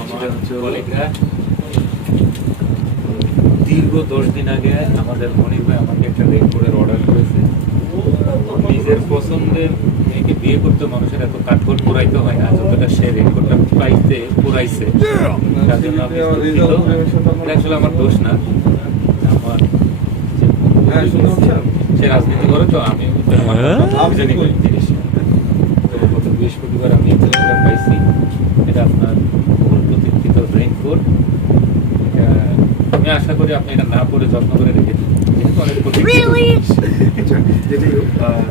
আমার কলিগরা দীর্ঘ 10 দিন আগে আমাদের মনির ভাই আমাকে একটা রেনকোটের অর্ডার করেছে। নিজের পছন্দের মেয়েকে বিয়ে করতে মানুষের এত কাঠখড় পোড়াইতে হয় না যতটা সে রেনকোটটা পোড়াইছে। তার জন্য আমি দুঃখিত। এটা আসলে আমার দোষ না, আমার সে রাজনীতি করে তো আমি জানি জিনিস। তো গত বৃহস্পতিবার আমি একটা পাইছি, এটা আপনার বহুল প্রতীক্ষিত রেইনকোট। আমি আশা করি আপনি এটা না পরে যত্ন করে রেখেছেন, যেহেতু অনেক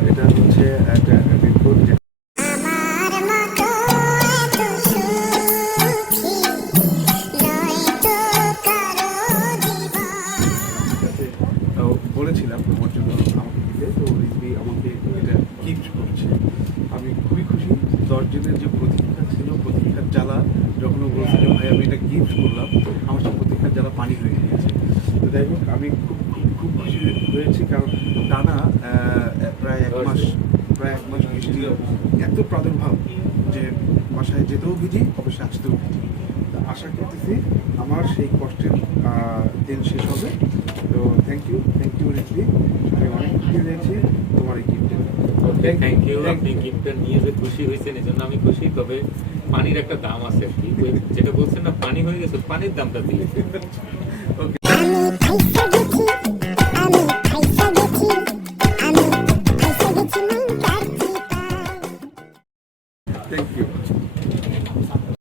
এটা হচ্ছে একটা রেইনকোট বলেছিলাম আমার জন্য আমাকে দিতে, তো রিজভি আমাকে এটা গিফট করছে। আমি খুবই খুশি। 10 দিনের যে প্রতীক্ষা ছিল, প্রতীক্ষার জ্বালা যখন ও বলছে যে ভাই আমি এটা গিফট করলাম, আমার সেই প্রতীক্ষার জ্বালা পানি হয়ে গিয়েছে। তো যাই হোক, আমি খুব খুব খুশি হয়েছি, কারণ টানা প্রায় এক মাস বৃষ্টি এত প্রাদুর্ভাব যে বাসায় যেতেও ভিজি, অবশ্যই আসতেও ভিজি। আশা করতেছি আমার সেই কষ্টের দিন শেষ হবে। তো থ্যাংক ইউ রিজভি, আমি অনেক খুশি হয়েছি তোমার এই গিফটে। Thank you. আপনি গিফটটা নিয়ে যে খুশি হয়েছেন এই জন্য আমি খুশি। তবে পানির একটা দাম আছে আর কি, যেটা বলছেন না পানি হয়ে গেছে, পানির দামটা দিয়ে ওকে।